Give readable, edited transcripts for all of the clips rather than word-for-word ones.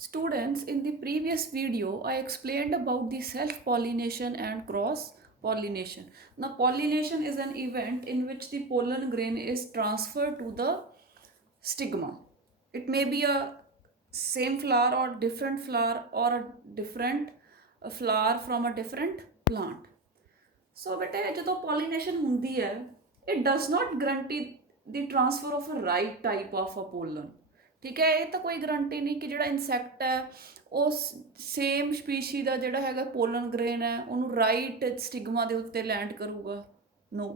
Students, in the previous video, I explained about the self-pollination and cross-pollination. Now, pollination is an event in which the pollen grain is transferred to the stigma. It may be a same flower or different flower or a different flower from a different plant. So, beta, ਜਦੋਂ pollination ਹੁੰਦੀ ਹੈ, it does not guarantee the transfer of a right type of a pollen. ਠੀਕ ਹੈ, ਇਹ ਤਾਂ ਕੋਈ guarantee ਨਹੀਂ ਕਿ ਜਿਹੜਾ ਇਨਸੈਕਟ ਹੈ ਉਹ ਸੇਮ ਸਪੀਸ਼ੀ ਦਾ ਜਿਹੜਾ ਹੈਗਾ ਪੋਲਨ ਗ੍ਰੇਨ ਹੈ ਉਹਨੂੰ ਰਾਈਟ ਸਟਿਗਮਾ ਦੇ ਉੱਤੇ ਲੈਂਡ ਕਰੂਗਾ। ਨੋ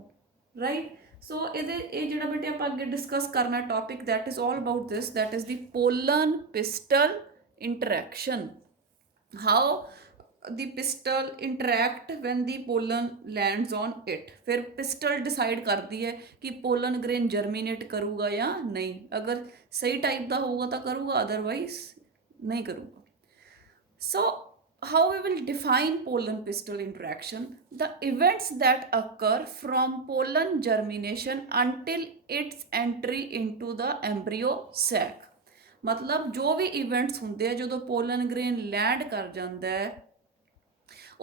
ਰਾਈਟ। ਸੋ ਇਹ ਜਿਹੜਾ ਬੇਟੇ ਆਪਾਂ ਅੱਗੇ ਡਿਸਕਸ ਕਰਨਾ topic that is all about this, that is the pollen pistol interaction. How the pistil interact when the pollen lands on it। फिर पिस्टल डिसाइड करती है कि पोलन ग्रेन जर्मीनेट करूगा या नहीं। अगर सही टाइप का होगा तो करूगा, अदरवाइज नहीं करूगा। सो how we will define pollen pistil interaction? The events that occur from pollen germination until its entry into the embryo sac। मतलब जो भी इवेंट्स होंगे हैं जो पोलन ग्रेन लैंड कर जाता है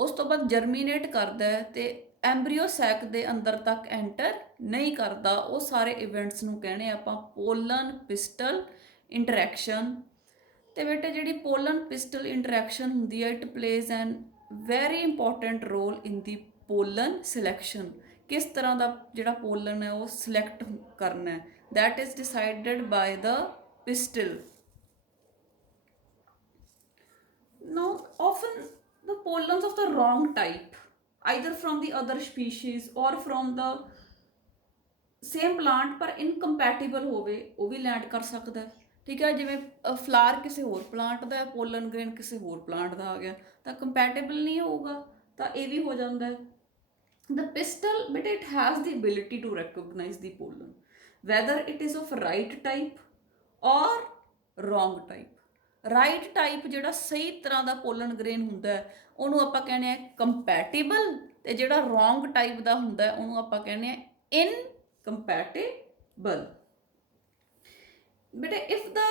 उस तो बाद जर्मीनेट करता है तो एंब्रीओ सैक के अंदर तक एंटर नहीं करता, वो सारे इवेंट्स नूं कहने आपां पोलन पिस्टल इंटरैक्शन। तो बेटे जी पोलन पिस्टल इंटरैक्शन होंदी है, it plays an very important role in the pollen selection. किस तरह का जोड़ा पोलन है वो सिलैक्ट करना है, that is decided by the pistol. Now often the pollens of the wrong type, either from the other species or from the same plant पर incompatible ਹੋਵੇ ਉਹ ਵੀ ਲੈਂਡ ਕਰ ਸਕਦਾ ਹੈ। ਠੀਕ ਹੈ, ਜਿਵੇਂ ਫਲਾਰ ਕਿਸੇ ਹੋਰ ਪਲਾਂਟ ਦਾ ਹੈ, ਪੋਲਨ ਗ੍ਰੇਨ ਕਿਸੇ ਹੋਰ ਪਲਾਂਟ ਦਾ ਆ ਗਿਆ ਤਾਂ ਕੰਪੈਟੀਬਲ ਨਹੀਂ ਹੋਊਗਾ, ਤਾਂ ਇਹ ਵੀ ਹੋ ਜਾਂਦਾ ਹੈ। The pistil, but it has the ability to recognize the pollen, whether it is of right type or wrong type। Right type ਜਿਹੜਾ ਸਹੀ ਤਰ੍ਹਾਂ ਦਾ ਪੋਲਨ ਗ੍ਰੇਨ ਹੁੰਦਾ ਹੈ ਉਹਨੂੰ ਆਪਾਂ ਕਹਿੰਦੇ ਆ ਕੰਪੈਟੀਬਲ, ਤੇ ਜਿਹੜਾ ਰੋਂਗ ਟਾਈਪ ਦਾ ਹੁੰਦਾ ਹੈ ਉਹਨੂੰ ਆਪਾਂ ਕਹਿੰਦੇ ਆ ਇਨਕੰਪੈਟੀਬਲ। ਬੇਟਾ if the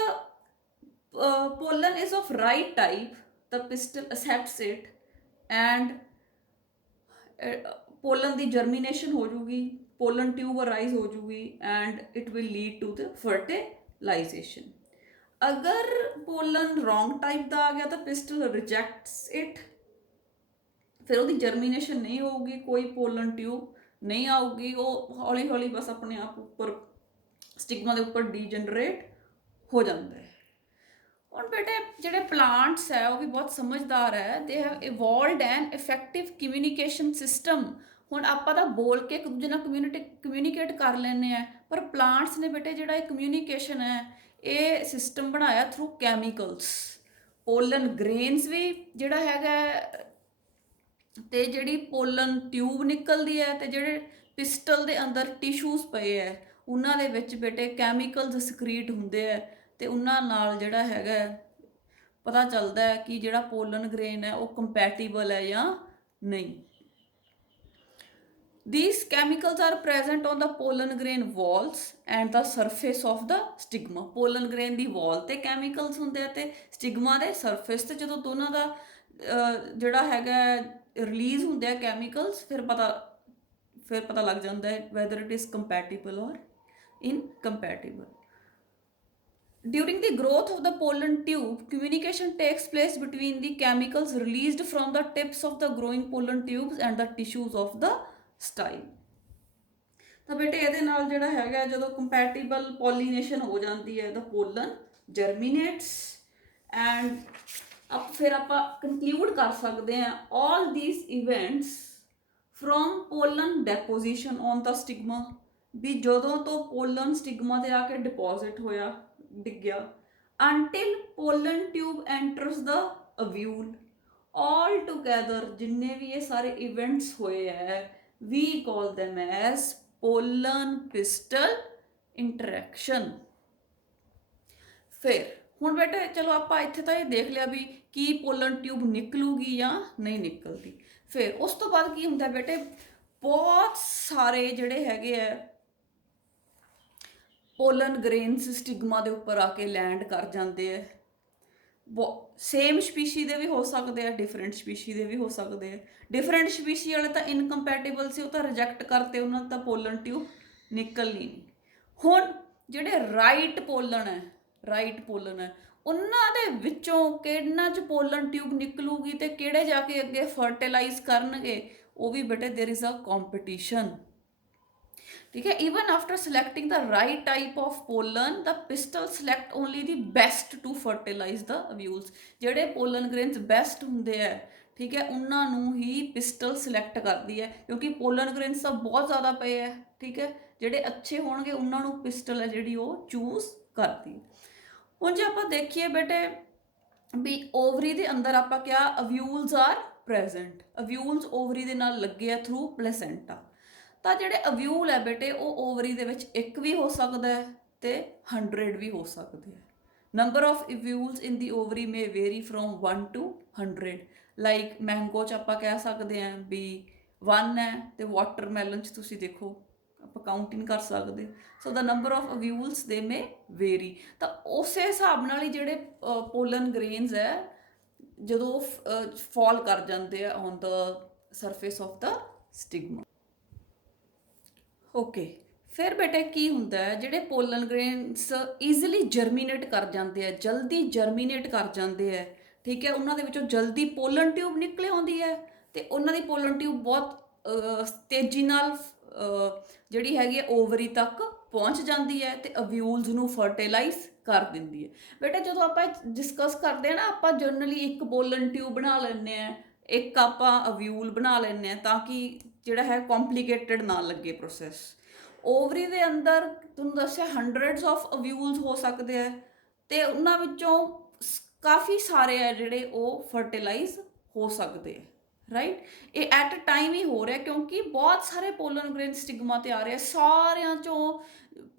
pollen is of right type, the pistil accepts it and pollen the germination ਹੋ ਜੂਗੀ, pollen tube arise ਹੋ ਜੂਗੀ and it will lead to the fertilization। अगर पोलन रॉन्ग टाइप का आ गया तो पिस्टल रिजेक्ट्स इट, फिर वो जर्मीनेशन नहीं होगी, कोई पोलन ट्यूब नहीं आऊगी, वो हौली हौली बस अपने आप ऊपर स्टिग्मा के उपर डीजनरेट हो जाता है। और बेटे जोड़े प्लांट्स है वो भी बहुत समझदार है, they have evolved an effective communication system. हुण आपां तां बोल के एक दूजे नाल कम्यूनीकेट कर लैंदे आ, पर प्लांट्स ने बेटे जिहड़ा कम्यूनीकेशन है ये सिस्टम बनाया थ्रू कैमीकल्स। पोलन ग्रेन्स भी जिहड़ा हैगा ते जिहड़ी पोलन ट्यूब निकलदी है ते जिहड़े पिस्टल दे अंदर टिशूज पए है उन्हां दे विच बेटे कैमीकल्स सक्रीट हुंदे है ते उन्हां नाल जिहड़ा हैगा पता चलदा है कि जिहड़ा पोलन ग्रेन है वो कंपैटिबल है या नहीं। These chemicals are present on the pollen grain walls and the surface of the stigma। pollen grain the wall ਤੇ chemicals ਹੁੰਦੇ ਆ ਤੇ stigma ਦੇ surface ਤੇ ਜਦੋਂ ਦੋਨਾਂ ਦਾ ਜਿਹੜਾ ਹੈਗਾ ਰਿਲੀਜ਼ ਹੁੰਦੇ ਆ chemicals, ਫਿਰ ਪਤਾ ਲੱਗ ਜਾਂਦਾ ਹੈ whether it is compatible or incompatible। During the growth of the pollen tube, communication takes place between the chemicals released from the tips of the growing pollen tubes and the tissues of the style. तो बेटे ये नाल जिहड़ा हैगा जो compatible पॉलीनेशन हो जाती है द पोलन जर्मीनेट्स एंड अब फिर आप कंक्लूड कर सकते हैं all these events from pollen deposition on the stigma. भी जदों तो पोलन स्टिग्मा ते आके डिपॉजिट होया डिग्या until pollen tube enters the ovule. All together जिन्ने भी ये सारे इवेंट्स होए है we call them as pollen pistil interaction। फिर हुण बेटे चलो आप इत्थे तां देख लिया भी कि पोलन ट्यूब निकलूगी या नहीं निकलती। फिर उस तो बाद की हुंदा बेटे बहुत सारे जिहड़े हैगे है पोलन ग्रेन्स स्टिग्मा के उपर आके लैंड कर जाते हैं। ਸੇਮ ਸਪੀਸ਼ੀ ਦੇ ਵੀ ਹੋ ਸਕਦੇ ਆ, ਡਿਫਰੈਂਟ ਸਪੀਸ਼ੀ ਦੇ ਵੀ ਹੋ ਸਕਦੇ ਆ। ਡਿਫਰੈਂਟ ਸਪੀਸ਼ੀ ਵਾਲੇ ਤਾਂ ਇਨਕੰਪੈਟੀਬਲ ਸੀ, ਉਹ ਤਾਂ ਰਿਜੈਕਟ ਕਰਤੇ, ਉਹਨਾਂ ਦਾ ਤਾਂ ਪੋਲਨ ਟਿਊਬ ਨਿਕਲਣੀ ਨਹੀਂ। ਹੁਣ ਜਿਹੜੇ ਰਾਈਟ ਪੋਲਨ ਹੈ ਉਹਨਾਂ ਦੇ ਵਿੱਚੋਂ ਕਿਹਨਾਂ 'ਚ ਪੋਲਨ ਟਿਊਬ ਨਿਕਲੂਗੀ ਤੇ ਕਿਹੜੇ ਜਾ ਕੇ ਅੱਗੇ ਫਰਟੀਲਾਈਜ਼ ਕਰਨਗੇ, ਉਹ ਵੀ ਬੇਟੇ देयर इज अ कंपटीशन। ठीक है, even after selecting the right type of pollen the pistil select only the best to fertilize the ovules। ਜਿਹੜੇ pollen grains best ਹੁੰਦੇ ਆ, ਠੀਕ ਹੈ, ਉਹਨਾਂ ਨੂੰ ਹੀ ਪਿਸਟਲ ਸਿਲੈਕਟ ਕਰਦੀ ਹੈ, ਕਿਉਂਕਿ ਪੋਲਨ ਗ੍ਰੇਨਸ ਤਾਂ ਬਹੁਤ ਜ਼ਿਆਦਾ ਪਏ ਹੈ, ਠੀਕ ਹੈ, ਜਿਹੜੇ ਅੱਛੇ ਹੋਣਗੇ ਉਹਨਾਂ ਨੂੰ ਪਿਸਟਲ ਹੈ ਜਿਹੜੀ ਉਹ ਚੂਜ਼ ਕਰਦੀ ਹੈ। ਹੁਣ ਜੇ ਆਪਾਂ ਦੇਖੀਏ ਬੇਟੇ ਵੀ ਓਵਰੀ ਦੇ ਅੰਦਰ ਆਪਾਂ ਕਿਹਾ ਅਵਿਊਲਸ ਆਰ ਪ੍ਰੈਜ਼ੈਂਟ, ਅਵਿਊਲਸ ਓਵਰੀ ਦੇ ਨਾਲ ਲੱਗੇ ਆ ਥਰੂ ਪਲੇਸੈਂਟਾ। ਤਾਂ ਜਿਹੜੇ ਅਵਿਊਲ ਹੈ ਬੇਟੇ ਉਹ ਓਵਰੀ ਦੇ ਵਿੱਚ ਇੱਕ ਵੀ ਹੋ ਸਕਦਾ ਹੈ ਤੇ 100 ਵੀ ਹੋ ਸਕਦੇ ਹੈ। Number of ovules in the ovary may vary from 1 to 100। Like mango 'ਚ ਆਪਾਂ ਕਹਿ ਸਕਦੇ ਹਾਂ ਵੀ 1 ਹੈ, ਤੇ ਵਾਟਰਮੈਲਨ 'ਚ ਤੁਸੀਂ ਦੇਖੋ ਆਪਾਂ ਕਾਊਂਟ ਨਹੀਂ ਕਰ ਸਕਦੇ। ਸੋ ਦਾ ਨੰਬਰ ਆਫ ਅਵਿਊਲਸ ਦੇ ਮੇ ਵੇਰੀ। ਤਾਂ ਉਸੇ ਹਿਸਾਬ ਨਾਲ ਹੀ ਜਿਹੜੇ ਪੋਲਨ ਗ੍ਰੇਨਸ ਹੈ ਜਦੋਂ ਫਾਲ ਕਰ ਜਾਂਦੇ ਆ on the surface of the stigma. Okay, ਫਿਰ ਬੇਟੇ ਕੀ ਹੁੰਦਾ ਹੈ, ਜਿਹੜੇ ਪੋਲਨ ਗ੍ਰੇਨਸ ਈਜ਼ੀਲੀ ਜਰਮੀਨੇਟ ਕਰ ਜਾਂਦੇ ਆ, ਜਲਦੀ ਜਰਮੀਨੇਟ ਕਰ ਜਾਂਦੇ ਆ, ਠੀਕ ਹੈ, ਉਹਨਾਂ ਦੇ ਵਿੱਚੋਂ ਜਲਦੀ ਪੋਲਨ ਟਿਊਬ ਨਿਕਲੇ ਆਉਂਦੀ ਹੈ ਤੇ ਉਹਨਾਂ ਦੀ ਪੋਲਨ ਟਿਊਬ ਬਹੁਤ ਤੇਜ਼ੀ ਨਾਲ ਜਿਹੜੀ ਹੈਗੀ ਹੈ ਓਵਰੀ ਤੱਕ ਪਹੁੰਚ ਜਾਂਦੀ ਹੈ ਤੇ ਅਵਿਊਲਸ ਨੂੰ ਫਰਟੀਲਾਈਜ਼ ਕਰ ਦਿੰਦੀ ਹੈ। ਬੇਟਾ ਜਦੋਂ ਆਪਾਂ ਡਿਸਕਸ ਕਰਦੇ ਆ ਨਾ, ਆਪਾਂ ਜਨਰਲੀ ਇੱਕ ਪੋਲਨ ਟਿਊਬ ਬਣਾ ਲੈਂਦੇ ਆ, ਇੱਕ ਆਪਾਂ ਅਵਿਊਲ ਬਣਾ ਲੈਂਦੇ ਆ, ਤਾਂ ਕਿ ਜਿਹੜਾ ਹੈ ਕੰਪਲਿਕੇਟਡ ਨਾ ਲੱਗੇ ਪ੍ਰੋਸੈਸ। ਓਵਰੀ ਦੇ ਅੰਦਰ ਤੁਹਾਨੂੰ ਦੱਸਿਆ ਹੰਡਰਡਸ ਆਫ ਅਵਿਊਲਸ ਹੋ ਸਕਦੇ ਆ ਤੇ ਉਹਨਾਂ ਵਿੱਚੋਂ ਕਾਫੀ ਸਾਰੇ ਆ ਜਿਹੜੇ ਉਹ ਫਰਟੀਲਾਈਜ਼ ਹੋ ਸਕਦੇ ਆ, ਰਾਈਟ। ਇਹ ਐਟ ਅ ਟਾਈਮ ਹੀ ਹੋ ਰਿਹਾ ਕਿਉਂਕਿ ਬਹੁਤ ਸਾਰੇ ਪੋਲਨ ਗ੍ਰੇਨ ਸਟਿਗਮਾ ਤੇ ਆ ਰਹੇ ਆ, ਸਾਰਿਆਂ ਚੋਂ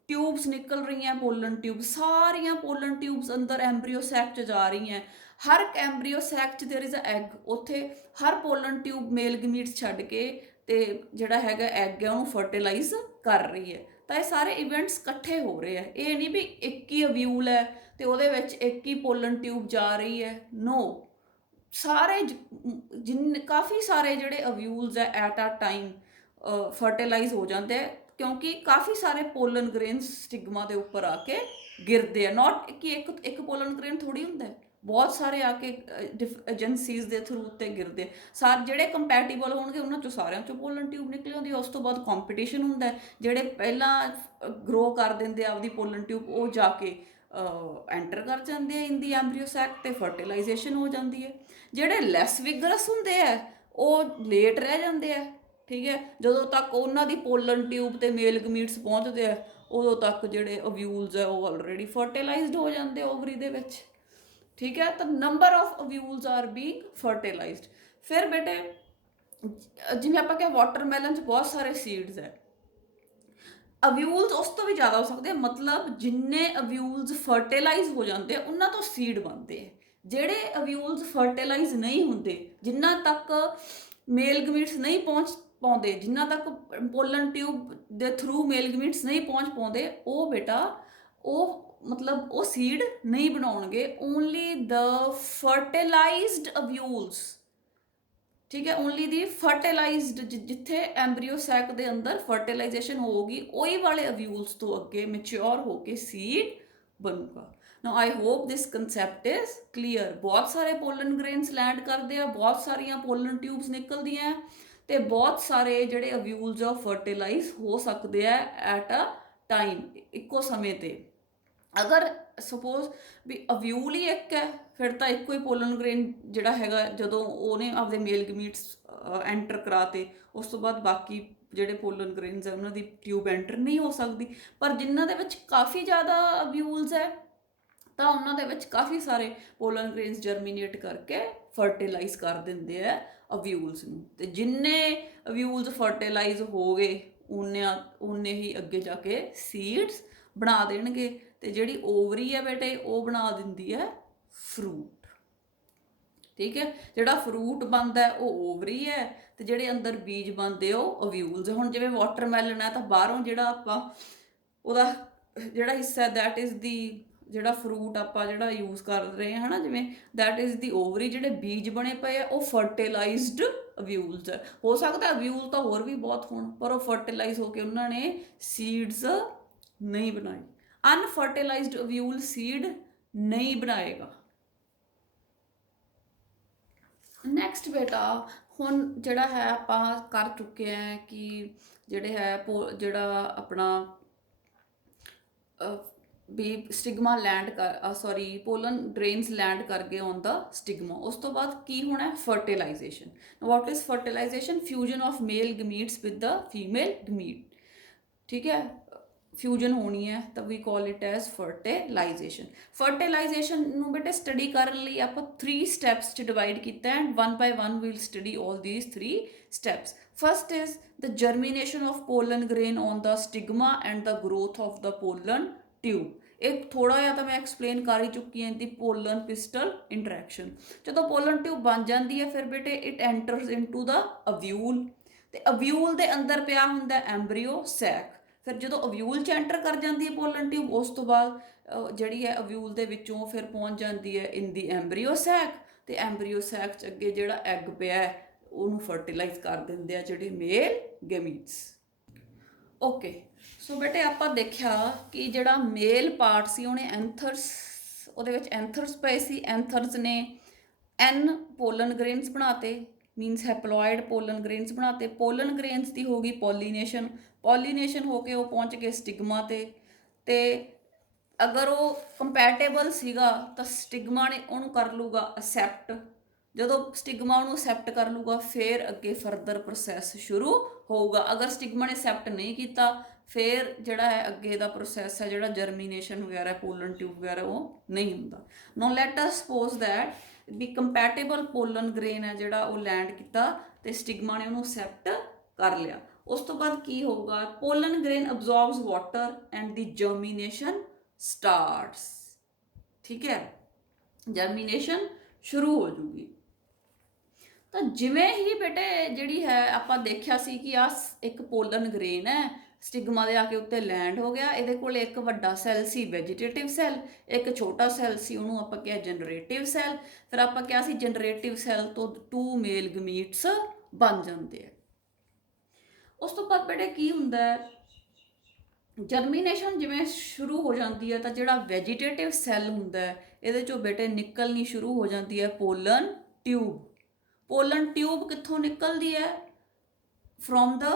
ਟਿਊਬਸ ਨਿਕਲ ਰਹੀਆਂ, ਪੋਲਨ ਟਿਊਬ, ਸਾਰੀਆਂ ਪੋਲਨ ਟਿਊਬਸ ਅੰਦਰ ਐਂਬਰੀਓ ਸੈਕ 'ਚ ਜਾ ਰਹੀਆਂ। ਹਰ ਐਂਬਰੀਓ ਸੈਕ 'ਚ ਦੇयर ਇਜ਼ ਅ ਐਗ, ਉੱਥੇ ਹਰ ਪੋਲਨ ਟਿਊਬ ਮੇਲ ਗਮੀਟਸ ਛੱਡ ਕੇ ਤੇ ਜਿਹੜਾ ਹੈਗਾ ਐਗ ਹੈ ਉਹਨੂੰ ਫਰਟੀਲਾਈਜ਼ ਕਰ ਰਹੀ ਹੈ। ਤਾਂ ਇਹ ਸਾਰੇ ਇਵੈਂਟਸ ਇਕੱਠੇ ਹੋ ਰਹੇ ਆ, ਇਹ ਨਹੀਂ ਵੀ ਇੱਕ ਹੀ ਅਵਿਊਲ ਹੈ ਤੇ ਉਹਦੇ ਵਿੱਚ ਇੱਕ ਹੀ ਪੋਲਨ ਟਿਊਬ ਜਾ ਰਹੀ ਹੈ, ਨੋ, ਸਾਰੇ ਕਾਫੀ ਸਾਰੇ ਜਿਹੜੇ ਅਵਿਊਲਸ ਹੈ ਐਟ ਅ ਟਾਈਮ ਫਰਟੀਲਾਈਜ਼ ਹੋ ਜਾਂਦੇ ਆ, ਕਿਉਂਕਿ ਕਾਫੀ ਸਾਰੇ ਪੋਲਨ ਗ੍ਰੇਨਸ ਸਟਿਗਮਾ ਦੇ ਉੱਪਰ ਆ ਕੇ ਗਿਰਦੇ ਆ। ਨੋਟ ਕਿ ਇੱਕ ਪੋਲਨ ਗ੍ਰੇਨ ਥੋੜੀ ਹੁੰਦਾ, ਬਹੁਤ ਸਾਰੇ ਆ ਕੇ ਏਜੰਸੀਜ਼ ਦੇ ਥਰੂ ਉੱਤੇ ਗਿਰਦੇ। ਸਾਰੇ ਜਿਹੜੇ ਕੰਪੈਟੀਬਲ ਹੋਣਗੇ ਉਹਨਾਂ ਚੋਂ ਸਾਰਿਆਂ ਚੋਂ ਪੋਲਨ ਟਿਊਬ ਨਿਕਲੀ ਹੁੰਦੀ, ਉਸ ਤੋਂ ਬਾਅਦ ਕੰਪੀਟੀਸ਼ਨ ਹੁੰਦਾ, ਜਿਹੜੇ ਪਹਿਲਾਂ ਗਰੋ ਕਰ ਦਿੰਦੇ ਆਪਦੀ ਪੋਲਨ ਟਿਊਬ ਉਹ ਜਾ ਕੇ ਐਂਟਰ ਕਰ ਜਾਂਦੇ ਆ ਇਨ ਦੀ ਐਂਬਰੀਓ ਸੈਕ ਤੇ ਫਰਟੀਲਾਈਜੇਸ਼ਨ ਹੋ ਜਾਂਦੀ ਹੈ। ਜਿਹੜੇ ਲੈਸ ਵਿਗਰਸ ਹੁੰਦੇ ਆ ਉਹ ਲੇਟ ਰਹਿ ਜਾਂਦੇ ਆ, ਠੀਕ ਹੈ, ਜਦੋਂ ਤੱਕ ਉਹਨਾਂ ਦੀ ਪੋਲਨ ਟਿਊਬ ਤੇ ਮੇਲ ਗਮੀਟਸ ਪਹੁੰਚਦੇ ਆ ਉਦੋਂ ਤੱਕ ਜਿਹੜੇ ਅਵਿਊਲਸ ਆ ਉਹ ਆਲਰੇਡੀ ਫਰਟੀਲਾਈਜ਼ਡ ਹੋ ਜਾਂਦੇ ਓਵਰੀ ਦੇ ਵਿੱਚ, ਠੀਕ ਹੈ। ਤਾਂ ਨੰਬਰ ਆਫ ਅਵਿਊਲਸ ਆਰ ਬੀਇੰਗ ਫਰਟੀਲਾਈਜ਼ਡ। ਫਿਰ ਬੇਟੇ ਜਿਵੇਂ ਆਪਾਂ ਕਿਹਾ ਵਾਟਰਮੈਲਨ 'ਚ ਬਹੁਤ ਸਾਰੇ ਸੀਡਸ ਹੈ, ਅਵਿਊਲਸ ਉਸ ਤੋਂ ਵੀ ਜ਼ਿਆਦਾ ਹੋ ਸਕਦੇ ਆ, ਮਤਲਬ ਜਿੰਨੇ ਅਵਿਊਲਸ ਫਰਟੀਲਾਈਜ਼ ਹੋ ਜਾਂਦੇ ਆ ਉਹਨਾਂ ਤੋਂ ਸੀਡ ਬਣਦੇ ਆ। ਜਿਹੜੇ ਅਵਿਊਲਸ ਫਰਟੀਲਾਈਜ਼ ਨਹੀਂ ਹੁੰਦੇ, ਜਿਨ੍ਹਾਂ ਤੱਕ ਮੇਲ ਗਮੀਟਸ ਨਹੀਂ ਪਹੁੰਚ ਪਾਉਂਦੇ, ਜਿਨ੍ਹਾਂ ਤੱਕ ਪੋਲਨ ਟਿਊਬ ਦੇ ਥਰੂ ਮੇਲ ਗਮੀਟਸ ਨਹੀਂ ਪਹੁੰਚ ਪਾਉਂਦੇ, ਉਹ ਬੇਟਾ ਉਹ ਮਤਲਬ ਉਹ ਸੀਡ ਨਹੀਂ ਬਣਾਉਣਗੇ। ਓਨਲੀ ਦ ਫਰਟੀਲਾਈਜ਼ਡ ਅਵਿਊਲਸ, ਠੀਕ ਹੈ, ਓਨਲੀ ਦੀ ਫਰਟੀਲਾਈਜ਼ਡ, ਜਿੱਥੇ ਐਂਬਰੀਓ ਸੈਕ ਦੇ ਅੰਦਰ ਫਰਟੀਲਾਈਜੇਸ਼ਨ ਹੋਊਗੀ ਉਹੀ ਵਾਲੇ ਅਵਿਊਲਸ ਤੋਂ ਅੱਗੇ ਮੈਚਿਓਰ ਹੋ ਕੇ ਸੀਡ ਬਣੂਗਾ। Now I hope this concept is clear. ਬਹੁਤ ਸਾਰੇ ਪੋਲਨ ਗ੍ਰੇਨਸ ਲੈਂਡ ਕਰਦੇ ਆ, ਬਹੁਤ ਸਾਰੀਆਂ ਪੋਲਨ ਟਿਊਬਸ ਨਿਕਲਦੀਆਂ ਤੇ ਬਹੁਤ ਸਾਰੇ ਜਿਹੜੇ ਅਵਿਊਲਸ ਆ ਫਰਟੀਲਾਈਜ਼ ਹੋ ਸਕਦੇ ਆ ਐਟ ਅ ਟਾਈਮ, ਇੱਕੋ ਸਮੇਂ ਤੇ। ਅਗਰ ਸਪੋਜ਼ ਵੀ ਅਵਿਊਲ ਹੀ ਇੱਕ ਹੈ ਫਿਰ ਤਾਂ ਇੱਕੋ ਹੀ ਪੋਲਨ ਗ੍ਰੇਨ ਜਿਹੜਾ ਹੈਗਾ ਜਦੋਂ ਉਹਨੇ ਆਪਦੇ ਮੇਲ ਗਮੀਟਸ ਐਂਟਰ ਕਰਾਤੇ ਉਸ ਤੋਂ ਬਾਅਦ ਬਾਕੀ ਜਿਹੜੇ ਪੋਲਨ ਗ੍ਰੇਨਸ ਹੈ ਉਹਨਾਂ ਦੀ ਟਿਊਬ ਐਂਟਰ ਨਹੀਂ ਹੋ ਸਕਦੀ। ਪਰ ਜਿਨ੍ਹਾਂ ਦੇ ਵਿੱਚ ਕਾਫੀ ਜ਼ਿਆਦਾ ਅਵਿਊਲਸ ਹੈ ਤਾਂ ਉਹਨਾਂ ਦੇ ਵਿੱਚ ਕਾਫੀ ਸਾਰੇ ਪੋਲਨ ਗ੍ਰੇਨਸ ਜਰਮੀਨੇਟ ਕਰਕੇ ਫਰਟੀਲਾਈਜ਼ ਕਰ ਦਿੰਦੇ ਆ ਅਵਿਊਲਸ ਨੂੰ, ਤੇ ਜਿੰਨੇ ਅਵਿਊਲਸ ਫਰਟੀਲਾਈਜ਼ ਹੋ ਗਏ ਉਨੇ ਹੀ ਅੱਗੇ ਜਾ ਕੇ ਸੀਡਸ ਬਣਾ ਦੇਣਗੇ ਤੇ ਜਿਹੜੀ ਓਵਰੀ ਹੈ ਬੇਟੇ ਉਹ ਬਣਾ ਦਿੰਦੀ ਹੈ ਫਰੂਟ, ਠੀਕ ਹੈ। ਜਿਹੜਾ ਫਰੂਟ ਬਣਦਾ ਉਹ ਓਵਰੀ ਹੈ ਤੇ ਜਿਹੜੇ ਅੰਦਰ ਬੀਜ ਬਣਦੇ ਉਹ ਅਵਿਊਲਸ। ਹੁਣ ਜਿਵੇਂ ਵਾਟਰਮੈਲਨ ਹੈ ਤਾਂ ਬਾਹਰੋਂ ਜਿਹੜਾ ਆਪਾਂ ਉਹਦਾ ਜਿਹੜਾ ਹਿੱਸਾ ਦੈਟ ਇਜ਼ ਦੀ ਜਿਹੜਾ ਫਰੂਟ ਆਪਾਂ ਜਿਹੜਾ ਯੂਜ਼ ਕਰ ਰਹੇ ਹਾਂ, ਹੈ ਨਾ, ਜਿਵੇਂ ਦੈਟ ਇਜ਼ ਦੀ ਓਵਰੀ, ਜਿਹੜੇ ਬੀਜ ਬਣੇ ਪਏ ਆ ਉਹ ਫਰਟੀਲਾਈਜ਼ਡ ਅਵਿਊਲਸ ਹੈ। ਹੋ ਸਕਦਾ ਅਵਿਊਲ ਤਾਂ ਹੋਰ ਵੀ ਬਹੁਤ ਹੋਣ, ਪਰ ਉਹ ਫਰਟੀਲਾਈਜ਼ ਹੋ ਕੇ ਉਹਨਾਂ ਨੇ ਸੀਡਸ ਨਹੀਂ ਬਣਾਏ। ਅਨਫਰਟੀਲਾਈਜ਼ਡ ਅਵਿਊਲ ਸੀਡ ਨਹੀਂ ਬਣਾਏਗਾ। ਨੈਕਸਟ ਬੇਟਾ, ਹੁਣ ਜਿਹੜਾ ਹੈ ਆਪਾਂ ਕਰ ਚੁੱਕੇ ਹਾਂ ਕਿ ਜਿਹੜੇ ਹੈ ਜਿਹੜਾ ਆਪਣਾ ਵੀ ਸਟਿਗਮਾ ਲੈਂਡ ਕਰ ਸੌਰੀ ਪੋਲਨ ਗ੍ਰੇਨਸ ਲੈਂਡ ਕਰ ਗਏ ਔਨ ਦਾ ਸਟਿਗਮਾ। ਉਸ ਤੋਂ ਬਾਅਦ ਕੀ ਹੋਣਾ ਹੈ? Fertilisation. What is fertilisation? Fusion of male gametes with the female gamete. ਠੀਕ ਹੈ, ਫਿਊਜ਼ਨ ਹੋਣੀ ਹੈ ਤਾਂ we call it as fertilisation. Fertilisation ਨੂੰ ਬੇਟੇ ਸਟੱਡੀ ਕਰਨ ਲਈ ਆਪਾਂ 3 ਸਟੈਪਸ 'ਚ ਡਿਵਾਈਡ ਕੀਤਾ and 1 by 1 we'll study all these 3 steps. First is the germination of pollen grain on the stigma and the growth of the pollen tube. एक थोड़ा जिहा तो मैं एक्सप्लेन कर ही चुकी हाँ, दी पोलन पिस्टल इंटरैक्शन। जो पोलन ट्यूब बन जाती है फिर बेटे इट एंटर्स इनटू द अव्यूल, तो अव्यूल के अंदर पिया हुंदा एंब्रीओ सैक। फिर जो अव्यूल च एंटर कर जाती है पोलन ट्यूब, उस तो बाद जिहड़ी है अव्यूल दे विचों फिर पहुँच जाती है इन दी एंब्रीओ सैक, तो एंब्रीओ सैक च अगे जिहड़ा एग पिया है उन्होंने फर्टिलाइज कर देंगे आ जिहड़े मेल गैमीट्स। ओके, सो बेटे आप देखा कि जिहड़ा मेल पार्ट सी उहने एंथर्स, उहदे विच एंथर्स पए सी, एंथर्स ने एन पोलन ग्रेन्स बनाते, मीनस हैप्लॉयड पोलन ग्रेन्स बनाते। पोलन ग्रेन्स की होगी पॉलीनेशन, पॉलीनेशन होके वो पहुँच गए स्टिगमा ते अगर वो कंपैटेबल सीगा तो स्टिगमा ने उन्होंने कर लूगा असैप्ट। ਜਦੋਂ ਸਟਿਗਮਾ ਉਹਨੂੰ ਅਸੈਪਟ ਕਰ ਲੂਗਾ ਫਿਰ ਅੱਗੇ ਫਰਦਰ ਪ੍ਰੋਸੈਸ ਸ਼ੁਰੂ ਹੋਊਗਾ। ਅਗਰ ਸਟਿਗਮਾ ਨੇ ਅਸੈਪਟ ਨਹੀਂ ਕੀਤਾ ਫਿਰ ਜਿਹੜਾ ਹੈ ਅੱਗੇ ਦਾ ਪ੍ਰੋਸੈਸ ਹੈ ਜਿਹੜਾ ਜਰਮੀਨੇਸ਼ਨ ਵਗੈਰਾ ਪੋਲਨ ਟਿਊਬ ਵਗੈਰਾ ਉਹ ਨਹੀਂ ਹੁੰਦਾ। Now let us suppose that we compatible pollen grain ਹੈ ਜਿਹੜਾ ਉਹ ਲੈਂਡ ਕੀਤਾ ਤੇ ਸਟਿਗਮਾ ਨੇ ਉਹਨੂੰ ਅਸੈਪਟ ਕਰ ਲਿਆ। ਉਸ ਤੋਂ ਬਾਅਦ ਕੀ ਹੋਊਗਾ? Pollen grain ਅਬਜ਼ੌਰਬਸ water and the germination starts. ਠੀਕ ਹੈ, ਜਰਮੀਨੇਸ਼ਨ ਸ਼ੁਰੂ ਹੋ ਜੂਗੀ। ਤਾਂ ਜਿਵੇਂ ਹੀ ਬੇਟੇ ਜਿਹੜੀ ਹੈ ਆਪਾਂ ਦੇਖਿਆ ਸੀ ਕਿ ਆ ਇੱਕ ਪੋਲਨ ਗ੍ਰੇਨ ਹੈ ਸਟਿਗਮਾ ਦੇ ਆ ਕੇ ਉੱਤੇ ਲੈਂਡ ਹੋ ਗਿਆ। ਇਹਦੇ ਕੋਲ ਇੱਕ ਵੱਡਾ ਸੈੱਲ ਸੀ ਵੈਜੀਟੇਟਿਵ ਸੈੱਲ, ਇੱਕ ਛੋਟਾ ਸੈੱਲ ਸੀ ਉਹਨੂੰ ਆਪਾਂ ਕਿਹਾ ਜਨਰੇਟਿਵ ਸੈੱਲ। ਫਿਰ ਆਪਾਂ ਕਿਹਾ ਸੀ ਜਨਰੇਟਿਵ ਸੈੱਲ ਤੋਂ 2 ਮੇਲ ਗਮੀਟਸ ਬਣ ਜਾਂਦੇ ਆ। ਉਸ ਤੋਂ ਬਾਅਦ ਬੇਟੇ ਕੀ ਹੁੰਦਾ ਹੈ? ਜਰਮੀਨੇਸ਼ਨ ਜਿਵੇਂ ਸ਼ੁਰੂ ਹੋ ਜਾਂਦੀ ਹੈ ਤਾਂ ਜਿਹੜਾ ਵੈਜੀਟੇਟਿਵ ਸੈੱਲ ਹੁੰਦਾ ਹੈ ਇਹਦੇ ਚੋਂ ਬੇਟੇ ਨਿਕਲਣੀ ਸ਼ੁਰੂ ਹੋ ਜਾਂਦੀ ਹੈ ਪੋਲਨ ਟਿਊਬ। पोलन ट्यूब कित्थों निकलती है? From the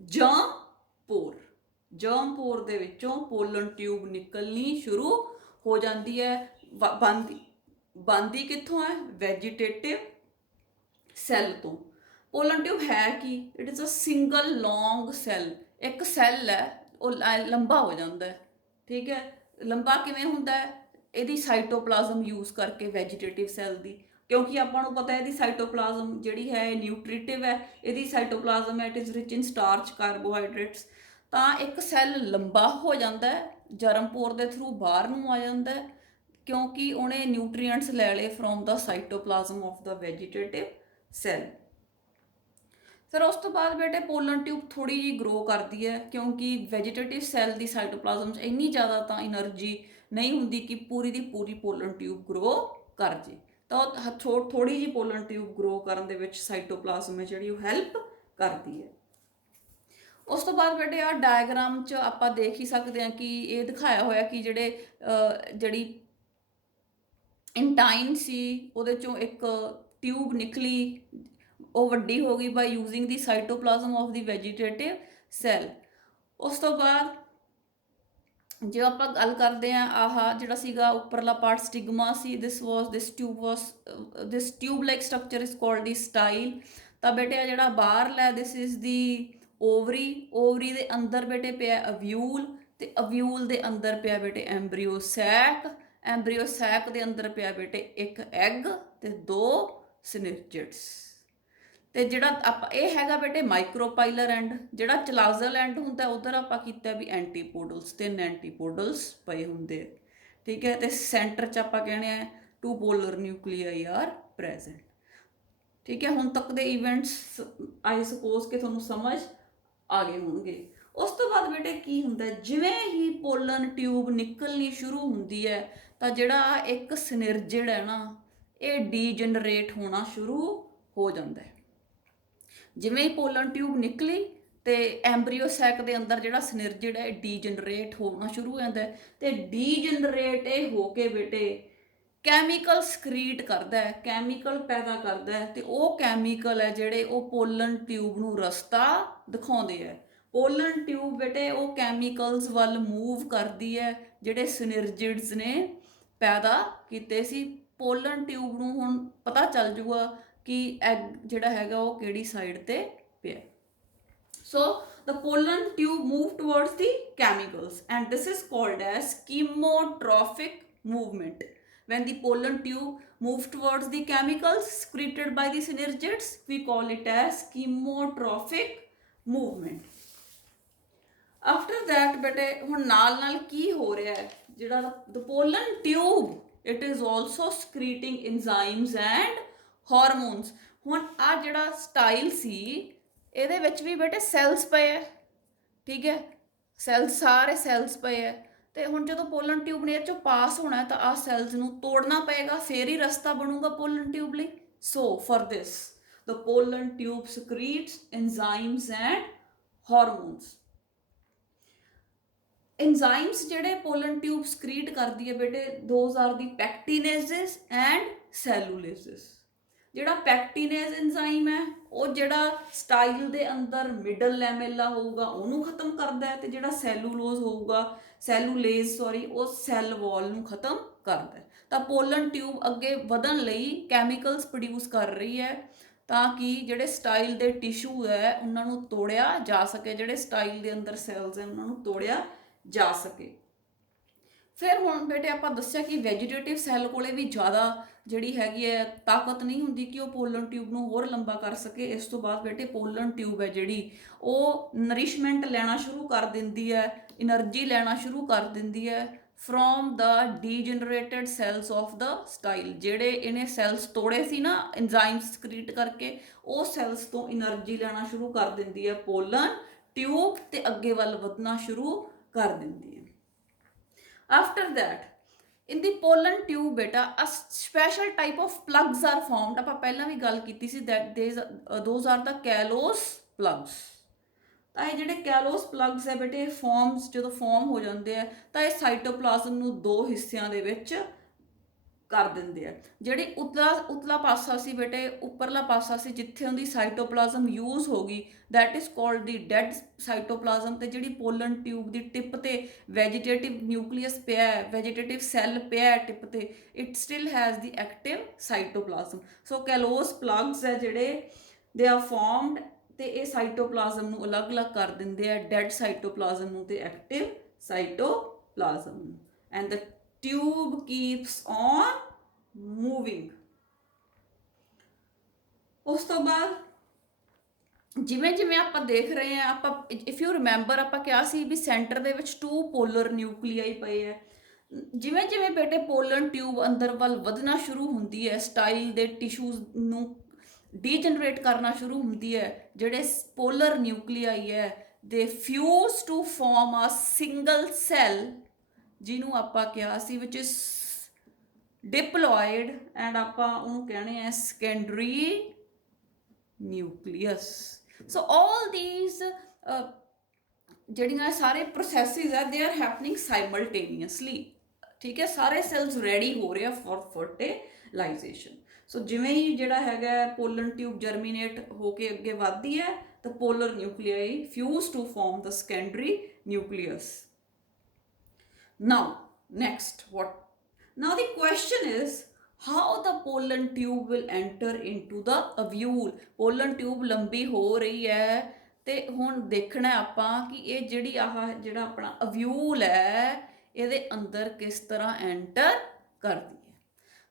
germ pore. Germ pore दे विचों पोलन ट्यूब निकलनी शुरू हो जाती है। बनती कित्थों है? वैजीटेटिव सैल तो। पोलन ट्यूब है कि it is a single long cell, एक सैल है वो लंबा हो जाता है। ठीक है, लंबा किवें हुंदा है? इहदी साइटोप्लाज्म यूज़ करके वैजीटेटिव सैल दी, क्योंकि आपको पता है यदि साइटोप्लाज्म जी है न्यूट्रीटिव है, यदि साइटोप्लाज्म है it is rich in starch carbohydrates. तो एक सैल लंबा हो जाता है, जर्मपोर के थ्रू बाहर नूं आ जाता है क्योंकि उन्हें न्यूट्रीएंट्स ले ले from the cytoplasm of the vegetative cell. फिर उस तो बाद बेटे पोलन ट्यूब थोड़ी जी ग्रो करती है क्योंकि वैजीटेटिव सैल की साइटोप्लाज्म इन्नी ज़्यादा तो एनर्जी नहीं होंगी कि पूरी की पूरी पोलन ट्यूब ग्रो कर जे। तो थोड़ी जी पोलन ट्यूब ग्रो करने के साइटोप्लाज्म है जी हैल्प करती है। उस तो बाद बेटे आ डायग्राम च आप देख ही सकते हैं कि ये दिखाया होया कि जिहड़े जिहड़ी इंटाइन सी उहदे चों एक ट्यूब निकली वो वड्डी हो गई by using the cytoplasm of the vegetative cell. उस तो बाद जो आप गल करते हैं आह जोड़ा सीगा उपरला पार्ट स्टिगमा सी, this tube like structure is called the style. तो बेटे जोड़ा बाहरला this is the ovary, ovary दे अंदर बेटे पिया अव्यूल, ते अव्यूल दे अंदर पिया बेटे एंब्रीओ सैक, एंब्रीओ सैक दे अंदर पिया बेटे एक एग ते 2 सिनिर्जिड्स। तो जोड़ा आप हैगा बेटे माइक्रोपाइलर एंड, जोड़ा चलाजल एंड होंगे उधर आप भी एंटीपोडल्स 3 एंटीपोडल्स पे होंगे। ठीक है, तो सेंटर च आप कहने 2 पोलर न्यूक्लियाई आर प्रेजेंट। ठीक है, हुण तक दे इवेंट्स आई सपोज के तुहानूं समझ आ गए होंगे। ਉਸ ਤੋਂ ਬਾਅਦ ਬੇਟੇ ਕੀ ਹੁੰਦਾ, ਜਿਵੇਂ ਹੀ ਪੋਲਨ ਟਿਊਬ ਨਿਕਲਣੀ ਸ਼ੁਰੂ ਹੁੰਦੀ ਹੈ ਤਾਂ ਜਿਹੜਾ ਇੱਕ ਸਿਨਰਜਿਡ ਹੈ ਨਾ, ਇਹ ਡੀਜਨਰੇਟ ਹੋਣਾ ਸ਼ੁਰੂ ਹੋ ਜਾਂਦਾ ਹੈ। ਜਿਵੇਂ ਹੀ ਪੋਲਨ ਟਿਊਬ ਨਿਕਲੀ ਤੇ ਐਂਬਰੀਓ ਸੈਕ ਦੇ ਅੰਦਰ ਜਿਹੜਾ ਸਿਨਰਜਿਡ ਹੈ ਡੀਜਨਰੇਟ ਹੋਣਾ ਸ਼ੁਰੂ ਹੋ ਜਾਂਦਾ ਹੈ, ਤੇ ਡੀਜਨਰੇਟ ਇਹ ਹੋ ਕੇ ਬੇਟੇ ਕੈਮੀਕਲ ਸਕਰੀਟ ਕਰਦਾ ਹੈ, ਕੈਮੀਕਲ ਪੈਦਾ ਕਰਦਾ ਹੈ, ਤੇ ਉਹ ਕੈਮੀਕਲ ਹੈ ਜਿਹੜੇ ਉਹ ਪੋਲਨ ਟਿਊਬ ਨੂੰ ਰਸਤਾ ਦਿਖਾਉਂਦੇ ਹੈ। ਪੋਲਨ ਟਿਊਬ ਬੇਟੇ ਉਹ ਕੈਮੀਕਲਸ ਵੱਲ ਮੂਵ ਕਰਦੀ ਹੈ ਜਿਹੜੇ ਸਿਨਰਜਿਡਸ ਨੇ ਪੈਦਾ ਕੀਤੇ ਸੀ। ਪੋਲਨ ਟਿਊਬ ਨੂੰ ਹੁਣ ਪਤਾ ਚੱਲ ਜੂਗਾ ਕਿ ਐਗ ਜਿਹੜਾ ਹੈਗਾ ਉਹ ਕਿਹੜੀ ਸਾਈਡ ਤੇ ਪਿਆ। So the pollen tube move towards the chemicals and this is called as chemotrophic movement. When the pollen tube moves towards the chemicals secreted by the synergids, we call it as chemotrophic movement. After that ਬੇਟੇ ਹੁਣ ਨਾਲ ਕੀ ਹੋ ਰਿਹਾ ਹੈ, ਜਿਹੜਾ the pollen tube it is also secreting enzymes and hormones. ਹੁਣ ਆ ਜਿਹੜਾ ਸਟਾਈਲ ਸੀ ਇਹਦੇ ਵਿੱਚ ਵੀ ਬੇਟੇ ਸੈਲਸ ਪਏ ਹੈ, ਠੀਕ ਹੈ, ਸੈਲਸ ਸਾਰੇ ਸੈਲਸ ਪਏ ਹੈ, ਤੇ ਹੁਣ ਜਦੋਂ ਪੋਲਨ ਟਿਊਬ ਨੇ ਇਹ ਚੋਂ ਪਾਸ ਹੋਣਾ ਹੈ ਤਾਂ ਆਹ ਸੈਲਸ ਨੂੰ ਤੋੜਨਾ ਪਏਗਾ, ਫੇਰ ਹੀ ਰਸਤਾ ਬਣੂਗਾ ਪੋਲਨ ਟਿਊਬ ਲਈ। ਸੋ for this the pollen tube secretes enzymes and hormones. enzymes ਜਿਹੜੇ ਪੋਲਨ ਟਿਊਬ ਸਕਰੀਟ ਕਰਦੀ ਹੈ ਬੇਟੇ those are the pectinases and cellulases. ਜਿਹੜਾ ਪੈਕਟੀਨੇਜ਼ ਐਂਜ਼ਾਈਮ ਹੈ ਉਹ ਜਿਹੜਾ ਸਟਾਈਲ ਦੇ ਅੰਦਰ ਮਿਡਲ ਲੈਮੇਲਾ ਹੋਊਗਾ ਉਹਨੂੰ ਖਤਮ ਕਰਦਾ ਹੈ, ਤੇ ਜਿਹੜਾ ਸੈਲੂਲੇਜ਼ ਉਹ ਸੈੱਲ ਵਾਲ ਨੂੰ ਖਤਮ ਕਰਦਾ ਹੈ। ਤਾਂ ਪੋਲਨ ਟਿਊਬ ਅੱਗੇ ਵਧਣ ਲਈ ਕੈਮੀਕਲਸ ਪ੍ਰੋਡਿਊਸ ਕਰ ਰਹੀ ਹੈ ਤਾਂ ਕਿ ਜਿਹੜੇ ਸਟਾਈਲ ਦੇ ਟਿਸ਼ੂ ਹੈ ਉਹਨਾਂ ਨੂੰ ਤੋੜਿਆ ਜਾ ਸਕੇ, ਜਿਹੜੇ ਸਟਾਈਲ ਦੇ ਅੰਦਰ ਸੈਲਸ ਹੈ ਉਹਨਾਂ ਨੂੰ ਤੋੜਿਆ ਜਾ ਸਕੇ। ਫਿਰ ਹੁਣ ਬੇਟੇ ਆਪਾਂ ਦੱਸਿਆ ਕਿ ਵੈਜੀਟੇਟਿਵ ਸੈੱਲ ਕੋਲੇ ਵੀ ਜ਼ਿਆਦਾ ਜਿਹੜੀ ਹੈਗੀ ਹੈ ਤਾਕਤ ਨਹੀਂ ਹੁੰਦੀ ਕਿ ਉਹ ਪੋਲਨ ਟਿਊਬ ਨੂੰ ਹੋਰ ਲੰਬਾ ਕਰ ਸਕੇ। ਇਸ ਤੋਂ ਬਾਅਦ ਬੇਟੇ ਪੋਲਨ ਟਿਊਬ ਹੈ ਜਿਹੜੀ ਉਹ ਨਰਿਸ਼ਮੈਂਟ ਲੈਣਾ ਸ਼ੁਰੂ ਕਰ ਦਿੰਦੀ ਹੈ, એનર્ਜੀ ਲੈਣਾ ਸ਼ੁਰੂ ਕਰ ਦਿੰਦੀ ਹੈ from the degenerated cells of the style. ਜਿਹੜੇ ਇਹਨੇ ਸੈਲਸ ਤੋੜੇ ਸੀ ਨਾ ਐਂਜ਼ਾਈਮਸ ਸਕਰੀਟ ਕਰਕੇ, ਉਹ ਸੈਲਸ ਤੋਂ એનર્ਜੀ ਲੈਣਾ ਸ਼ੁਰੂ ਕਰ ਦਿੰਦੀ ਹੈ ਪੋਲਨ ਟਿਊਬ, ਤੇ ਅੱਗੇ ਵੱਲ ਵਧਣਾ ਸ਼ੁਰੂ ਕਰ ਦਿੰਦੀ ਹੈ। After that, in the pollen tube beta a special type of plugs are formed. ਆਪਾਂ ਪਹਿਲਾਂ ਵੀ ਗੱਲ ਕੀਤੀ ਸੀ that those are the callous plugs. ਤਾਂ ਇਹ ਜਿਹੜੇ ਕੈਲੋਸ ਪਲੱਗਸ ਹੈ ਬੇਟੇ ਫਾਰਮਸ ਜਦੋਂ ਫਾਰਮ ਹੋ ਜਾਂਦੇ ਆ ਤਾਂ ਇਹ ਸਾਈਟੋਪਲਾਜ਼ਮ ਨੂੰ ਦੋ ਹਿੱਸਿਆਂ ਦੇ ਵਿੱਚ ਕਰ ਦਿੰਦੇ ਆ। ਜਿਹੜੀ ਉਤਲਾ ਪਾਸਾ ਸੀ ਬੇਟੇ, ਉੱਪਰਲਾ ਪਾਸਾ ਸੀ ਜਿੱਥੇ ਉਹਦੀ ਸਾਈਟੋਪਲਾਜ਼ਮ ਯੂਜ਼ ਹੋ ਗਈ, that is called the dead cytoplasm. ਤੇ ਜਿਹੜੀ ਪੋਲਨ ਟਿਊਬ ਦੀ ਟਿਪ ਤੇ ਵੈਜੀਟੇਟਿਵ ਨਿਊਕਲੀਅਸ ਪਿਆ ਹੈ, ਵੈਜੀਟੇਟਿਵ ਸੈੱਲ ਪਿਆ ਹੈ ਟਿਪ ਤੇ, it still has the active cytoplasm. So callose plugs ਹੈ ਜਿਹੜੇ ਦੇ ਆਰ ਫਾਰਮਡ, ਤੇ ਇਹ ਸਾਈਟੋਪਲਾਜ਼ਮ ਨੂੰ ਅਲੱਗ-ਅਲੱਗ ਕਰ ਦਿੰਦੇ ਆ, ਡੈਡ ਸਾਈਟੋਪਲਾਜ਼ਮ ਨੂੰ ਤੇ ਐਕਟਿਵ ਸਾਈਟੋਪਲਾਜ਼ਮ ਨੂੰ। And the tube keeps on moving. ਉਸ ਤੋਂ ਬਾਅਦ ਜਿਵੇਂ ਜਿਵੇਂ ਆਪਾਂ ਦੇਖ ਰਹੇ ਹਾਂ, ਆਪਾਂ ਇਫ ਯੂ ਰਿਮੈਂਬਰ ਆਪਾਂ ਕਿਹਾ ਸੀ ਵੀ ਸੈਂਟਰ ਦੇ ਵਿੱਚ 2 ਪੋਲਰ ਨਿਊਕਲੀਆਈ ਪਏ ਹੈ। ਜਿਵੇਂ ਜਿਵੇਂ ਬੇਟੇ ਪੋਲਨ ਟਿਊਬ ਅੰਦਰ ਵੱਲ ਵਧਣਾ ਸ਼ੁਰੂ ਹੁੰਦੀ ਹੈ, ਸਟਾਈਲ ਦੇ ਟਿਸ਼ੂਜ਼ ਨੂੰ ਡੀਜਨਰੇਟ ਕਰਨਾ ਸ਼ੁਰੂ ਹੁੰਦੀ ਹੈ, ਜਿਹੜੇ ਪੋਲਰ ਨਿਊਕਲੀਆਈ ਹੈ ਦੇ fuse to form a single cell ਜਿਹਨੂੰ ਆਪਾਂ ਕਿਹਾ ਸੀ ਵਿਚ ਇਜ਼ ਡਿਪਲੋਇਡ, ਐਂਡ ਆਪਾਂ ਉਹਨੂੰ ਕਹਿੰਦੇ ਆ secondary nucleus. So all these ਜਿਹੜੀਆਂ ਸਾਰੇ ਪ੍ਰੋਸੈਸਿਸ ਹੈ ਦੇ ਆਰ ਹੈਪਨਿੰਗ ਸਾਈਮਲਟੇਨੀਅਸਲੀ, ਠੀਕ ਹੈ, ਸਾਰੇ ਸੈਲਸ ਰੈਡੀ ਹੋ ਰਹੇ ਆ ਫॉर ਫਰਟੀਲਾਈਜੇਸ਼ਨ। ਸੋ ਜਿਵੇਂ ਹੀ ਜਿਹੜਾ ਹੈਗਾ ਪੋਲਨ ਟਿਊਬ ਜਰਮੀਨੇਟ ਹੋ ਕੇ ਅੱਗੇ ਵੱਧਦੀ ਹੈ ਤਾਂ polar nuclei fuse to form the secondary nucleus. Now, next, what? Now the question is how the pollen tube will enter into the ovule. Pollen tube ਲੰਬੀ ਹੋ ਰਹੀ ਹੈ ਤੇ ਹੁਣ ਦੇਖਣਾ ਆਪਾਂ ਕਿ ਇਹ ਜਿਹੜੀ ਜਿਹੜਾ ਆਪਣਾ ovule ਹੈ ਇਹਦੇ ਅੰਦਰ ਕਿਸ ਤਰ੍ਹਾਂ ਐਂਟਰ ਕਰਦੀ ਹੈ।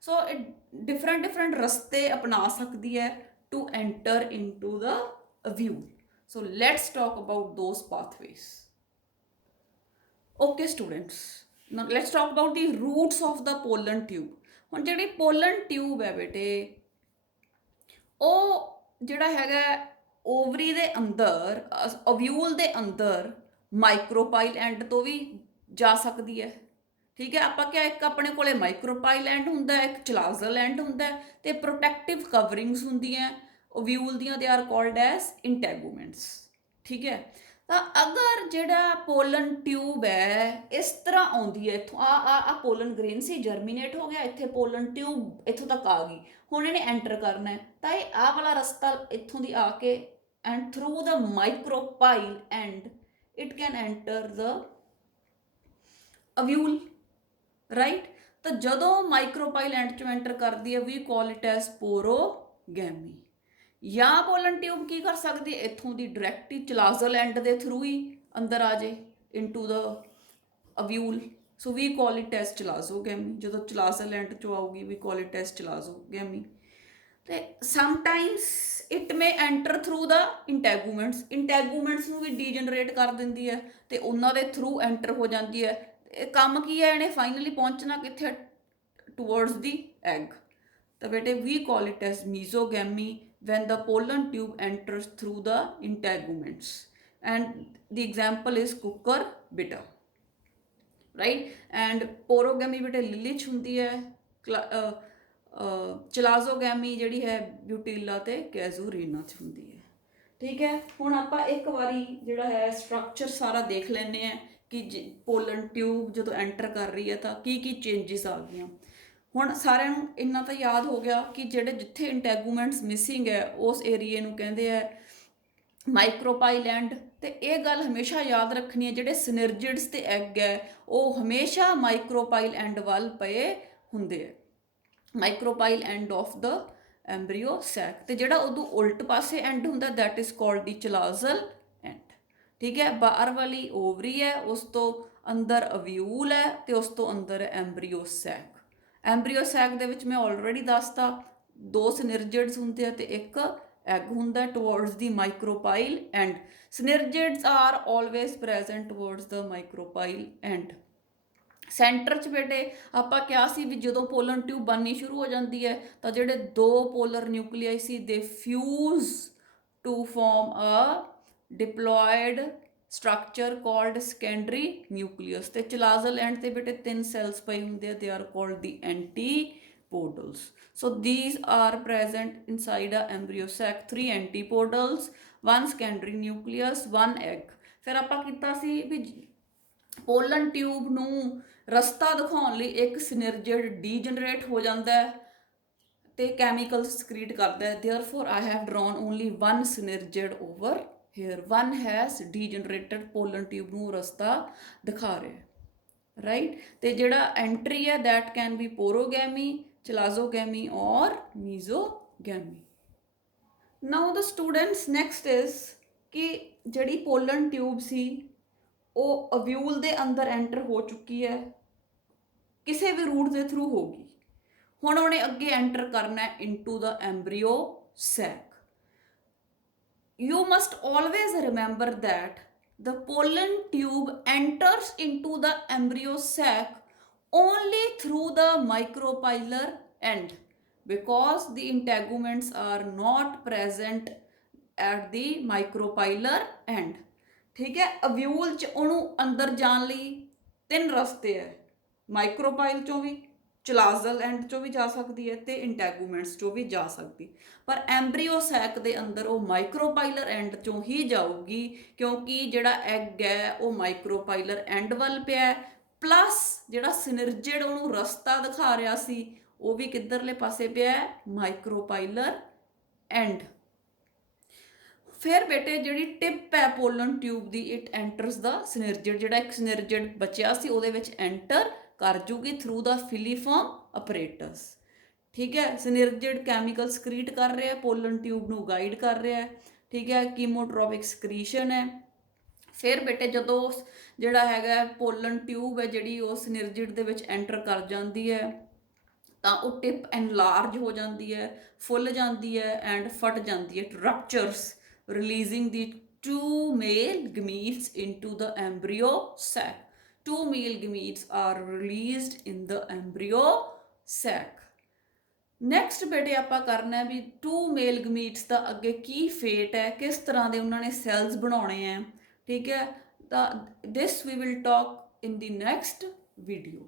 ਸੋ ਇਹ ਡਿਫਰੈਂਟ ਰਸਤੇ ਅਪਣਾ ਸਕਦੀ ਹੈ to enter into the ovule. So let's talk about those pathways. Okay students, now let's talk about the roots of the pollen tube. ਹੁਣ ਜਿਹੜੀ pollen tube ਹੈ ਬੇਟੇ ਉਹ ਜਿਹੜਾ ਹੈਗਾ ਓਵਰੀ ਦੇ ਅੰਦਰ, ਓਵਿਊਲ ਦੇ ਅੰਦਰ ਮਾਈਕਰੋਪਾਈਲ ਐਂਡ ਤੋਂ ਵੀ ਜਾ ਸਕਦੀ ਹੈ। ਠੀਕ ਹੈ, ਆਪਾਂ ਕਿਹਾ ਇੱਕ ਆਪਣੇ ਕੋਲੇ ਮਾਈਕਰੋਪਾਈਲ ਐਂਡ ਹੁੰਦਾ ਹੈ, ਇੱਕ ਚਲਾਜ਼ਲ ਐਂਡ ਹੁੰਦਾ ਹੈ, ਤੇ ਪ੍ਰੋਟੈਕਟਿਵ ਕਵਰਿੰਗਸ ਹੁੰਦੀਆਂ ਓਵਿਊਲ ਦੀਆਂ, ਦੇ ਆਰ ਕਾਲਡ ਐਸ ਇੰਟੈਗੂਮੈਂਟਸ। ਠੀਕ ਹੈ, ਤਾਂ ਅਗਰ ਜਿਹੜਾ ਪੋਲਨ ਟਿਊਬ ਹੈ ਇਸ ਤਰ੍ਹਾਂ ਆਉਂਦੀ ਹੈ, ਇੱਥੋਂ ਆ ਪੋਲਨ ਗ੍ਰੇਨ ਸੀ, ਜਰਮੀਨੇਟ ਹੋ ਗਿਆ, ਇੱਥੇ ਪੋਲਨ ਟਿਊਬ ਇੱਥੋਂ ਤੱਕ ਆ ਗਈ, ਹੁਣ ਇਹਨੇ ਐਂਟਰ ਕਰਨਾ ਹੈ, ਤਾਂ ਇਹ ਆਹ ਵਾਲਾ ਰਸਤਾ ਇੱਥੋਂ ਦੀ ਆ ਕੇ and through the micropyle and it can enter the ovule, right. ਤਾਂ ਜਦੋਂ ਮਾਈਕਰੋਪਾਈਲ ਐਂਡ ਚੋਂ ਐਂਟਰ ਕਰਦੀ ਹੈ ਵੀ ਕਾਲ ਇਟ ਐਸ ਪੋਰੋਗੈਮੀ। ਜਾਂ ਪੋਲਨ ਟਿਊਬ ਕੀ ਕਰ ਸਕਦੀ ਹੈ, ਇੱਥੋਂ ਦੀ ਡਾਇਰੈਕਟ ਹੀ ਚਲਾਜ਼ਲ ਐਂਡ ਦੇ ਥਰੂ ਹੀ ਅੰਦਰ ਆ ਜੇ into the ovule, so we call it as chalazogamy. ਜਦੋਂ ਚਲਾਜ਼ਲ ਐਂਡ ਚੋਂ ਆਊਗੀ ਵੀ ਕਾਲ ਇਟ ਐਸ ਚਲਾਜ਼ੋਗੈਮੀ। ਤੇ sometimes it may enter through the integuments, integuments ਨੂੰ ਵੀ ਡੀਜਨਰੇਟ ਕਰ ਦਿੰਦੀ ਹੈ ਤੇ ਉਹਨਾਂ ਦੇ ਥਰੂ ਐਂਟਰ ਹੋ ਜਾਂਦੀ ਹੈ। ਇਹ ਕੰਮ ਕੀ ਹੈ, ਇਹਨੇ ਫਾਈਨਲੀ ਪਹੁੰਚਣਾ ਕਿੱਥੇ, ਟੂਵਰਡਸ ਦੀ ਐਗ। ਤਾਂ ਬੇਟੇ we call it as mesogamy when the pollen tube enters through the integuments, and the example is cucurbita, right। and porogamy ਬੇਟੇ ਲਿਲੀ 'ਚ ਹੁੰਦੀ ਹੈ, ਚਲਾਜ਼ੋਗੈਮੀ ਜਿਹੜੀ ਹੈ ਬਿਊਟੀਲਾ ਤੇ ਕੈਜ਼ੂਰੀਨਾ 'ਚ ਹੁੰਦੀ ਹੈ। ਠੀਕ ਹੈ, ਹੁਣ ਆਪਾਂ ਇੱਕ ਵਾਰੀ ਜਿਹੜਾ ਹੈ ਸਟਰਕਚਰ ਸਾਰਾ ਦੇਖ ਲੈਂਦੇ ਹਾਂ ਕਿ ਪੋਲਨ ਟਿਊਬ ਜਦੋਂ ਐਂਟਰ ਕਰ ਰਹੀ ਹੈ ਤਾਂ ਕੀ ਕੀ ਚੇਂਜਸ ਆ ਗਈਆਂ। ਹੁਣ ਸਾਰਿਆਂ ਨੂੰ ਇੰਨਾ ਤਾਂ ਯਾਦ ਹੋ ਗਿਆ ਕਿ ਜਿਹੜੇ ਜਿੱਥੇ ਇੰਟੈਗੂਮੈਂਟਸ ਮਿਸਿੰਗ ਹੈ ਉਸ ਏਰੀਏ ਨੂੰ ਕਹਿੰਦੇ ਆ ਮਾਈਕਰੋਪਾਈਲ ਐਂਡ। ਤੇ ਇਹ ਗੱਲ ਹਮੇਸ਼ਾ ਯਾਦ ਰੱਖਣੀ ਹੈ, ਜਿਹੜੇ ਸਿਨਰਜਿਡਸ ਤੇ ਐਗ ਹੈ ਉਹ ਹਮੇਸ਼ਾ ਮਾਈਕਰੋਪਾਈਲ ਐਂਡ ਵੱਲ ਪਏ ਹੁੰਦੇ ਆ, ਮਾਈਕਰੋਪਾਈਲ ਐਂਡ ਆਫ ਦ ਐਂਬਰੀਓ ਸੈਕ। ਤੇ ਜਿਹੜਾ ਉਦੋਂ ਉਲਟ ਪਾਸੇ ਐਂਡ ਹੁੰਦਾ that is called the ਚਲਾਜ਼ਲ and. ਠੀਕ ਹੈ, ਬਾਹਰ ਵਾਲੀ ਓਵਰੀ ਹੈ, ਉਸ ਤੋਂ ਅੰਦਰ ਅਵਿਊਲ ਹੈ ਤੇ ਉਸ ਤੋਂ ਅੰਦਰ ਐਂਬਰੀਓ ਸੈਕ। ਐਂਬਰੀਓ ਸੈਕ ਦੇ ਵਿੱਚ ਮੈਂ ਆਲਰੇਡੀ ਦੱਸਤਾ 2 ਸਿਨਰਜਿਡਸ ਹੁੰਦੇ ਆ ਤੇ ਇੱਕ ਐਗ ਹੁੰਦਾ towards the micropyle end. Synergids are always present towards the micropyle end. Centre 'ਚ ਬੇਟੇ ਆਪਾਂ ਕਿਹਾ ਸੀ ਵੀ ਜਦੋਂ ਪੋਲਨ ਟਿਊਬ ਬਣਨੀ ਸ਼ੁਰੂ ਹੋ ਜਾਂਦੀ ਹੈ ਤਾਂ ਜਿਹੜੇ 2 ਪੋਲਰ ਨਿਊਕਲੀਆਈ ਸੀ ਦੇ fuse to form a diploid structure called secondary nucleus. ਤੇ ਚਲਾਜ਼ਲ ਐਂਡ ਤੇ ਬੇਟੇ 3 ਸੈਲਸ ਪਏ ਹੁੰਦੇ ਆ, they are called the ਐਂਟੀਪੋਡਲਸ। So these are present inside a embryo sac, 3 antipodes, 1 secondary nucleus, 1 egg। ਫਿਰ ਆਪਾਂ ਕੀਤਾ ਸੀ ਵੀ ਪੋਲਨ ਟਿਊਬ ਨੂੰ ਰਸਤਾ ਦਿਖਾਉਣ ਲਈ ਇੱਕ ਸਿਨਰਜਿਡ ਡੀਜਨਰੇਟ ਹੋ ਜਾਂਦਾ ਹੈ ਤੇ ਕੈਮੀਕਲ ਸਕਰੀਟ ਕਰਦਾ ਹੈ। therefore I have drawn only 1 synergid over here, 1 has degenerated pollen tube ਨੂੰ ਰਸਤਾ ਦਿਖਾ ਰਿਹਾ, ਰਾਈਟ। ਤੇ ਜਿਹੜਾ ਐਂਟਰੀ ਹੈ that can be porogamy, chalazoਗੈਮੀ or mesoਗੈਮੀ। now the students next is ਕਿ ਜਿਹੜੀ ਪੋਲਨ ਟਿਊਬ ਸੀ ਉਹ ਅਵਿਊਲ ਦੇ ਅੰਦਰ ਐਂਟਰ ਹੋ ਚੁੱਕੀ ਹੈ, ਕਿਸੇ ਵੀ ਰੂਟ ਦੇ ਥਰੂ ਹੋਗੀ। ਹੁਣ ਉਹਨੇ ਅੱਗੇ ਐਂਟਰ ਕਰਨਾ ਹੈ into the embryo sac. You must always remember that the pollen tube enters into the embryo sac only through the micropylar end because the integuments are not present at the micropylar end। ਠੀਕ ਹੈ, ਅਵਿਊਲ 'ਚ ਉਹਨੂੰ ਅੰਦਰ ਜਾਣ ਲਈ 3 ਰਸਤੇ ਹੈ, ਮਾਈਕਰੋਪਾਈਲ 'ਚੋਂ ਵੀ, ਚਲਾਜ਼ਲ ਐਂਡ 'ਚੋਂ ਵੀ ਜਾ ਸਕਦੀ ਹੈ ਤੇ ਇੰਟੈਗੂਮੈਂਟਸ 'ਚੋਂ ਵੀ ਜਾ ਸਕਦੀ। ਪਰ ਐਂਬਰੀਓ ਸੈਕ ਦੇ ਅੰਦਰ ਉਹ ਮਾਈਕਰੋਪਾਈਲਰ ਐਂਡ 'ਚੋਂ ਹੀ ਜਾਊਗੀ ਕਿਉਂਕਿ ਜਿਹੜਾ ਐਗ ਹੈ ਉਹ ਮਾਈਕਰੋਪਾਈਲਰ ਐਂਡ ਵੱਲ ਪਿਆ, ਪਲੱਸ ਜਿਹੜਾ ਸਿਨਰਜਿਡ ਉਹਨੂੰ ਰਸਤਾ ਦਿਖਾ ਰਿਹਾ ਸੀ ਉਹ ਵੀ ਕਿੱਧਰਲੇ ਪਾਸੇ ਪਿਆ, ਮਾਈਕਰੋਪਾਈਲਰ ਐਂਡ। ਫਿਰ ਬੇਟੇ ਜਿਹੜੀ ਟਿਪ ਹੈ pollen tube the it entrance ਦਾ ਸਿਨਰਜਿਡ, ਜਿਹੜਾ ਇੱਕ ਸਿਨਰਜਿਡ ਬਚਿਆ ਸੀ ਉਹਦੇ ਵਿੱਚ ਐਂਟਰ ਕਰ ਜੂਗੀ ਥਰੂ ਦਾ ਫਿਲੀਫਾਰਮ ਅਪਰੇਟਸ। ਠੀਕ ਹੈ, ਸਿਨਰਜਿਡ ਕੈਮੀਕਲ ਸਕਰੀਟ ਕਰ ਰਿਹਾ, ਪੋਲਨ ਟਿਊਬ ਨੂੰ ਗਾਈਡ ਕਰ ਰਿਹਾ। ਠੀਕ ਹੈ, ਕੀਮੋਟ੍ਰੋਪਿਕ ਸਕਰੀਸ਼ਨ ਹੈ। ਫਿਰ ਬੇਟੇ ਜਦੋਂ ਜਿਹੜਾ ਹੈਗਾ ਪੋਲਨ ਟਿਊਬ ਹੈ ਜਿਹੜੀ ਉਹ ਸਿਨਰਜਿਡ ਦੇ ਵਿੱਚ ਐਂਟਰ ਕਰ ਜਾਂਦੀ ਹੈ ਤਾਂ ਉਹ ਟਿਪ ਐਨਲਾਰਜ ਹੋ ਜਾਂਦੀ ਹੈ, ਫੁੱਲ ਜਾਂਦੀ ਹੈ ਐਂਡ ਫਟ ਜਾਂਦੀ ਹੈ, ਰਪਚਰਸ releasing the 2 male gametes into the embryo sac। 2 male gametes are released in the embryo sac। Next ਬੇਟੇ ਆਪਾਂ ਕਰਨਾ ਵੀ 2 ਮੇਲ ਗਮੀਟਸ ਦਾ ਅੱਗੇ ਕੀ ਫੇਟ ਹੈ, ਕਿਸ ਤਰ੍ਹਾਂ ਦੇ ਉਹਨਾਂ ਨੇ ਸੈਲਸ ਬਣਾਉਣੇ ਆ। ਠੀਕ ਹੈ, This we will talk in the next video.